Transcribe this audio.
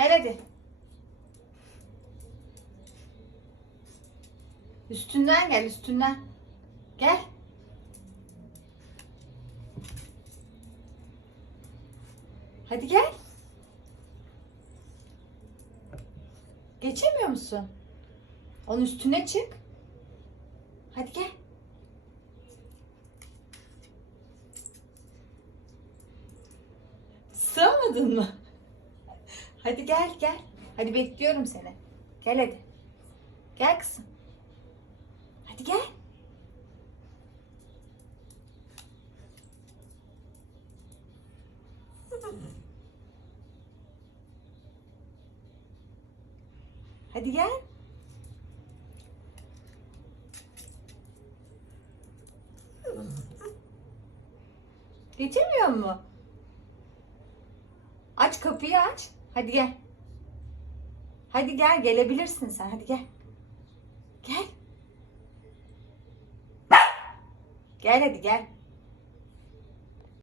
Gel hadi. Üstünden gel üstünden. Gel. Hadi gel. Geçemiyor musun? Onun üstüne çık. Hadi gel. Sığamadın mı? Hadi gel gel. Hadi bekliyorum seni. Gel hadi. Gel kızım. Hadi gel. Hadi gel. Geçemiyor mu? Aç kapıyı aç. Hadi gel. Hadi gel gelebilirsin sen. Hadi gel. Gel. Gel hadi gel.